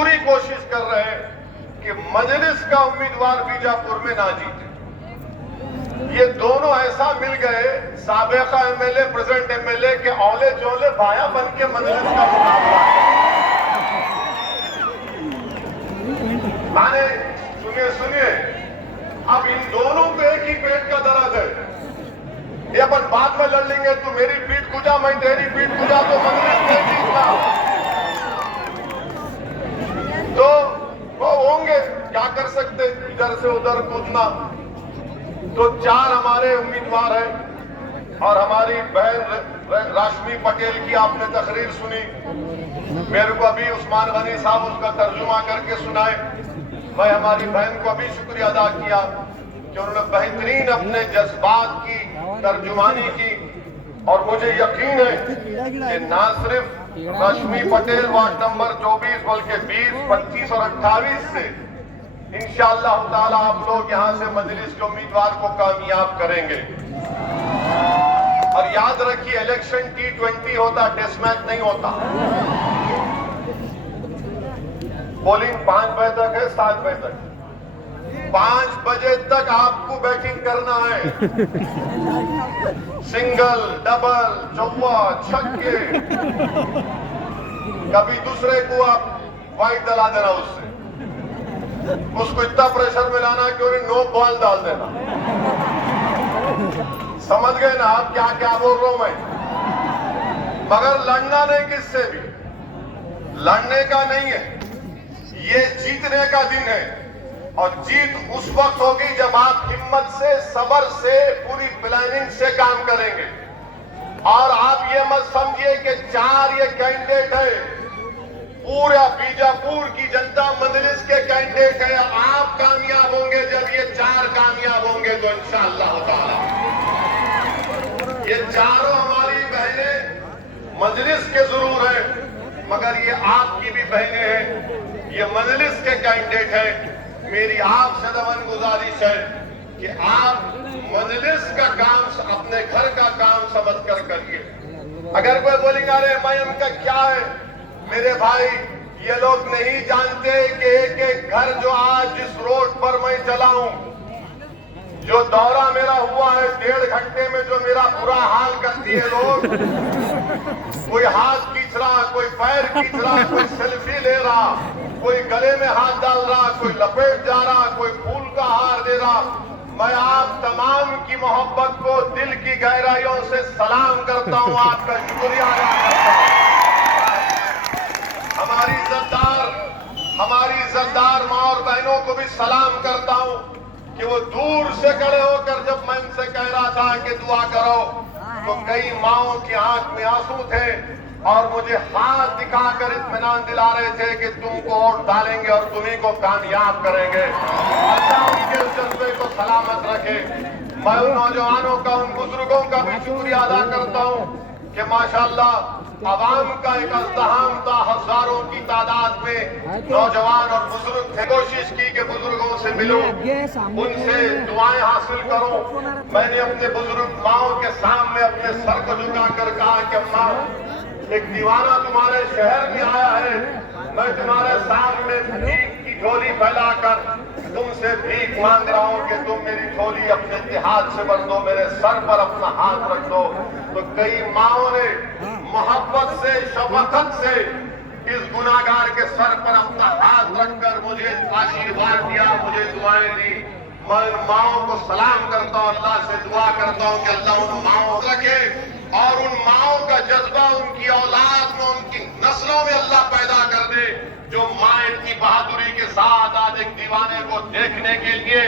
पूरी कोशिश कर रहे हैं कि मजलिस का उम्मीदवार बीजापुर में ना जीते। ये दोनों ऐसा मिल गए, साबिका एमएलए प्रेजेंट एमएलए के औले चौले भाया बन के मजलिस का मुकाबला। माने सुनिए, अब इन दोनों को एक ही पेट का दर्द है। ये अपन बाद में लड़ लेंगे, तू मेरी पीठ कुजा मैं तेरी पीठ कुजा, तो मजलिस नहीं जीतना। तो वो होंगे, क्या कर सकते, इधर से उधर कूदना। तो 4 हमारे उम्मीदवार हैं और हमारी बहन राशमी पटेल की आपने तकरीर सुनी। मेरे को अभी उस्मान गनी साहब उसका तर्जुमा करके सुनाए। मैं हमारी बहन को अभी शुक्रिया अदा किया कि उन्होंने बेहतरीन अपने जज्बात की तर्जुमानी की। और मुझे यकीन है कि ना सिर्फ रश्मि पटेल वार्ड नंबर 24 बल्कि 20, 25 और 28 से इंशाअल्लाह ताला आप लोग यहां से मजलिस के उम्मीदवार को कामयाब करेंगे। और याद रखिए, इलेक्शन T20 होता, टेस्ट मैच नहीं होता। पोलिंग 5 बजे तक है, 7 बजे तक। 5 बजे तक आपको बैटिंग करना है। सिंगल, डबल, चौका, छक्के। कभी दूसरे को आप वाइड दिला देना, उसको इतना प्रेशर में लाना कि उन्हें नो बॉल डाल देना। समझ गए ना आप क्या क्या बोल रहा हूं मैं? मगर लड़ना नहीं, किससे भी लड़ने का नहीं है। ये जीतने का दिन है और जीत उस वक्त होगी जब आप हिम्मत से, सब्र से, पूरी प्लानिंग से काम करेंगे। और आप ये मत समझिए कि 4 ये कैंडिडेट है, पूरा बीजापुर की जनता मजलिस के कैंडिडेट है। आप कामयाब होंगे जब ये 4 कामयाब होंगे तो इंशाअल्लाह ताला। ये चारों हमारी बहनें मजलिस के जरूर हैं, मगर ये आपकी भी बहनें हैं, ये मजलिस के कैंडिडेट हैं। मेरी आपसे दमन गुजारिश है कि आप मजलिस का काम अपने घर का काम समझ कर करिए। अगर कोई बोलेंगे अरे मैं उनका क्या है, मेरे भाई ये लोग नहीं जानते कि एक एक घर जो आज जिस रोड पर मैं चला हूं, जो दौरा मेरा हुआ है 1.5 घंटे में, जो मेरा बुरा हाल कर दिए लोग। कोई हाथ खींच रहा, कोई पैर खींच रहा, कोई सेल्फी ले रहा, कोई गले में हाथ डाल रहा, कोई लपेट जा रहा, कोई फूल का हार दे रहा। मैं आप तमाम की मोहब्बत को दिल की गहराइयों से सलाम करता हूं, आपका शुक्रिया अदा करता हूं। हमारी इज्जतदार माँ और बहनों को भी सलाम करता हूं कि वो दूर से खड़े होकर जब मैं इनसे कह रहा था कि दुआ करो, तो कई माओं की आंख में आंसू थे और मुझे हाथ दिखाकर इत्मीनान दिला रहे थे कि तुमको वोट डालेंगे और तुम्ही को कामयाब करेंगे। अल्लाह उनके उस जज्बे को सलामत रखे। मैं उन नौजवानों का, उन बुजुर्गों का भी शुक्रिया अदा करता हूं कि माशाअल्लाह अवाम का एक अज़्दहाम था, हजारों की तादाद में नौजवान और बुजुर्ग थे। कोशिश की कि बुजुर्गों से मिलूं, उनसे दुआएं हासिल करूं। मैंने अपने बुजुर्ग माओं के सामने अपने सर को झुकाकर कहा कि अम्मा, एक दीवाना तुम्हारे शहर में आया है, मैं तुम्हारे सामने भीख की झोली फैलाकर तुमसे भीख मांग रहा हूं कि तुम मेरी झोली अपने इत्तेहाद से भर दो, मेरे सर पर अपना हाथ रख दो। तो कई माओं ने मोहब्बत से, शफकत से इस गुनाहगार के सर पर अपना हाथ रखकर मुझे आशीर्वाद दिया, मुझे दुआएं दी। मैं उन माओं को सलाम करता हूं, अल्लाह से दुआ करता हूं कि अल्लाह उन माओं को रखे और उन माओं का जज्बा उनकी औलाद में, उनकी नस्लों में अल्लाह पैदा कर दे, जो माँ की बहादुरी के साथ आज एक दीवाने को देखने के लिए।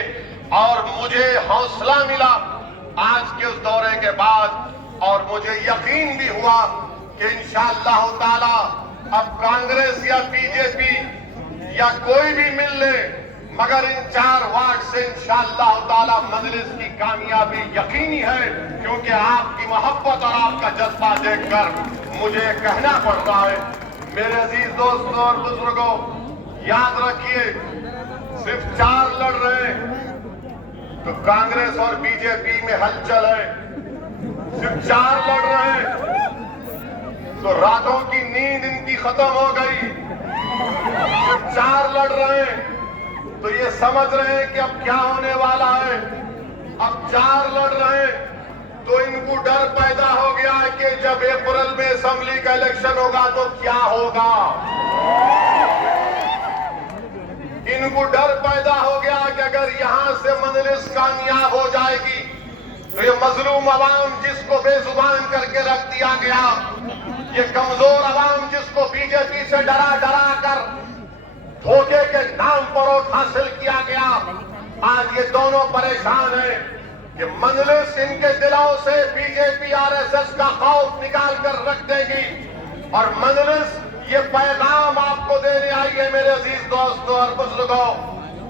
और मुझे हौसला मिला आज के उस दौरे के बाद, और मुझे यकीन भी हुआ कि इंशाअल्लाह ताला अब कांग्रेस या बीजेपी या कोई भी मिल ले, मगर इन 4 वार्ड से इंशाअल्लाह ताला मजलिस की कामयाबी यकीनी है। क्योंकि आपकी मोहब्बत और आपका जज्बा देखकर मुझे कहना पड़ रहा है। मेरे अजीज दोस्तों और बुजुर्गों, याद रखिए, सिर्फ 4 लड़ रहे हैं तो कांग्रेस और बीजेपी में हलचल है। सिर्फ 4 लड़ रहे हैं तो रातों की नींद इनकी खत्म हो गई। सिर्फ लड़ रहे हैं तो ये समझ रहे हैं कि अब क्या होने वाला है। अब 4 लड़ रहे हैं तो इनको डर पैदा हो गया है कि जब अप्रैल में असेंबली का इलेक्शन होगा तो क्या होगा। इनको डर पैदा हो गया कि अगर यहां से मजलिस कामयाब हो जाएगी तो ये मजलूम अवाम जिसको बेजुबान करके रख दिया गया, ये कमजोर अवाम जिसको बीजेपी से डरा डरा कर धोखे के नाम पर वोट हासिल किया गया, आज ये दोनों परेशान हैं कि मजलिस इनके दिलों से बीजेपी आरएसएस का खौफ निकाल कर रख देगी। और मजलिस ये पैगाम आपको देने आई है मेरे अजीज दोस्तों और बुजुर्गों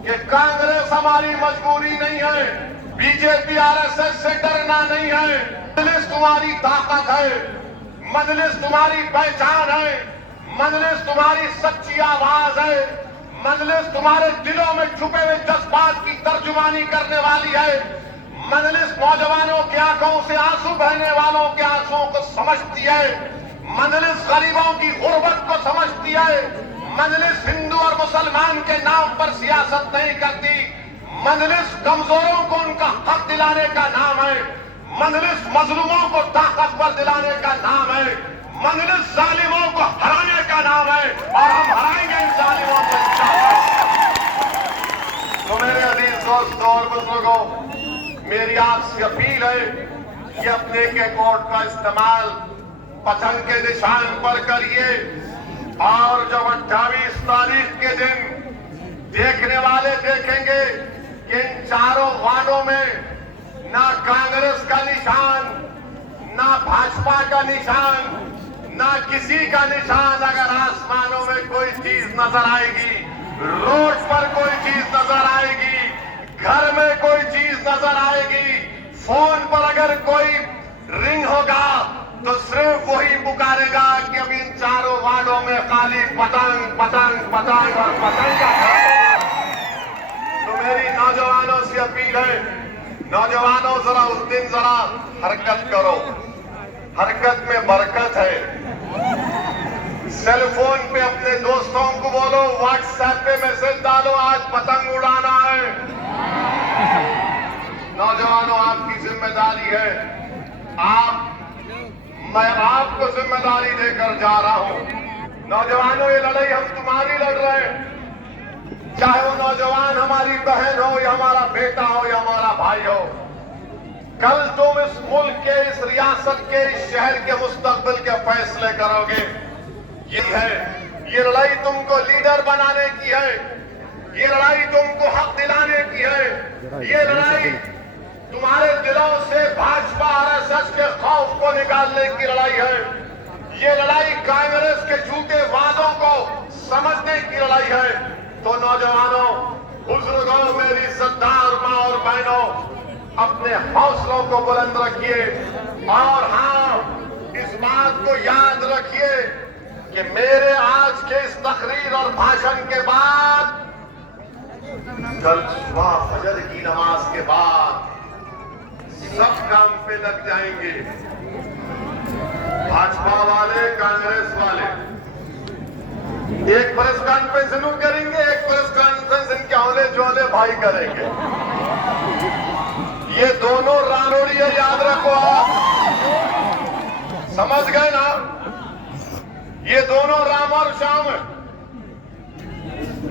कि कांग्रेस हमारी मजबूरी नहीं है, बीजेपी आरएसएस से डरना नहीं है। मजलिस तुम्हारी ताकत है, मजलिस तुम्हारी पहचान है, मजलिस तुम्हारी सच्ची आवाज है, मजलिस तुम्हारे दिलों में छुपे हुए जज्बात की तर्जुमानी करने वाली है। मजलिस नौजवानों की आंखों से आंसू बहने वालों के आंसुओं को समझती है, मजलिस गरीबों की गुर्बत को समझती है, मजलिस हिंदू और मुसलमान के नाम पर सियासत नहीं करती, मजलिस कमजोरों को उनका हक दिलाने का नाम है, मजलिस मजलूमों को ताकतवर दिलाने का नाम है, मजलिस जालिमों को हराने का नाम है और हम हराएंगे इन जालिमों को इंशाअल्लाह। तो मेरे अजीज दोस्तों और बुजुर्गों, मेरी आपसे अपील है कि अपने के कोड का इस्तेमाल पतंग के निशान पर करिए और जब 28 तारीख के दिन देखने वाले देखेंगे कि इन चारों वार्डों में ना कांग्रेस का निशान, ना भाजपा का निशान, ना किसी का निशान, अगर आसमानों में कोई चीज नजर आएगी, रोड पर कोई चीज नजर आएगी, घर में कोई चीज नजर आएगी, फोन पर अगर कोई रिंग होगा तो सिर्फ वही पुकारेगा कि अब इन चारों वार्डों में खाली पतंग पतंग पतंग और पतंग का काम होगा। तो मेरी नौजवानों से अपील है, नौजवानों जरा उस दिन जरा हरकत करो, हरकत में बरकत है। सेल फोन पे अपने दोस्तों को बोलो, व्हाट्सएप पे मैसेज डालो, आज पतंग उड़ाना है। नौजवानों आपकी जिम्मेदारी है, मैं आपको जिम्मेदारी देकर जा रहा हूं। नौजवानों ये लड़ाई हम तुम्हारी लड़ रहे हैं, चाहे वो नौजवान हमारी बहन हो या हमारा बेटा हो या हमारा भाई हो। कल तुम इस मुल्क के, इस रियासत के, इस शहर के मुस्तकबिल के फैसले करोगे। ये है, ये लड़ाई तुमको लीडर बनाने की है, ये लड़ाई तुमको हक दिलाने की है, ये लड़ाई तुम्हारे दिलों से भाजपा आरएसएस के खौफ को निकालने की लड़ाई है, ये लड़ाई कांग्रेस के झूठे वादों को समझने की लड़ाई है। तो नौजवानों, बुजुर्गों, मेरी सरदार मां और बहनों, अपने हौसलों को बुलंद रखिए और हाँ, इस बात को याद रखिए कि मेरे आज के इस तकरीर और भाषण के बाद, कल सुबह फजर की नमाज के बाद सब काम पे लग जाएंगे, भाजपा वाले, कांग्रेस वाले। एक प्रेस कॉन्फ्रेंस जरूर करेंगे, एक प्रेस कॉन्फ्रेंस इनके औले चौले भाई करेंगे। ये दोनों रानोड़ी है, याद रखो आप, समझ गए ना? ये दोनों राम और श्याम है।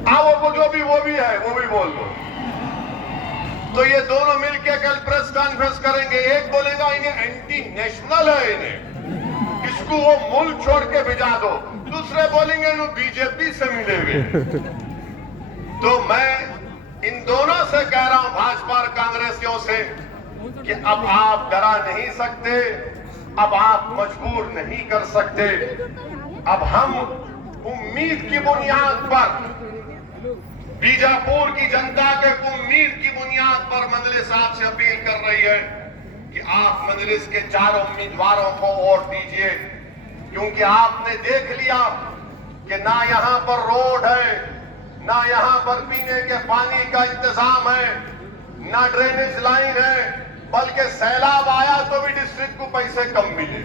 आओ वो जो भी वो भी है, वो भी बोल दो। तो ये दोनों मिलके कल प्रेस कॉन्फ्रेंस करेंगे। एक बोलेगा इन्हें एंटी नेशनल है, इन्हें इसको वो मुल्क छोड़ के भिजा दो, दूसरे बोलेंगे इन्हें बीजेपी से मिले हुए। तो मैं इन दोनों से कह रहा हूं, भाजपा और कांग्रेसियों से, कि अब आप डरा नहीं सकते, अब आप मजबूर नहीं कर सकते। अब हम उम्मीद की बुनियाद पर, बीजापुर की जनता के उम्मीद की बुनियाद पर मजलिस साहब से अपील कर रही है कि आप मजलिस के चारों उम्मीदवारों को वोट दीजिए, क्योंकि आपने देख लिया कि ना यहां पर रोड है, ना यहां पर पीने के पानी का इंतजाम है, ना ड्रेनेज लाइन है, बल्कि सैलाब आया तो भी डिस्ट्रिक्ट को पैसे कम मिले,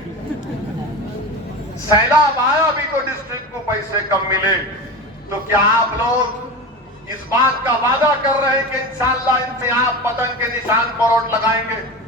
सैलाब आया भी तो डिस्ट्रिक्ट को पैसे कम मिले। तो क्या आप लोग इस बात का वादा कर रहे हैं कि इंशाअल्लाह इनसे आप पतंग के निशान पर वोट लगाएंगे।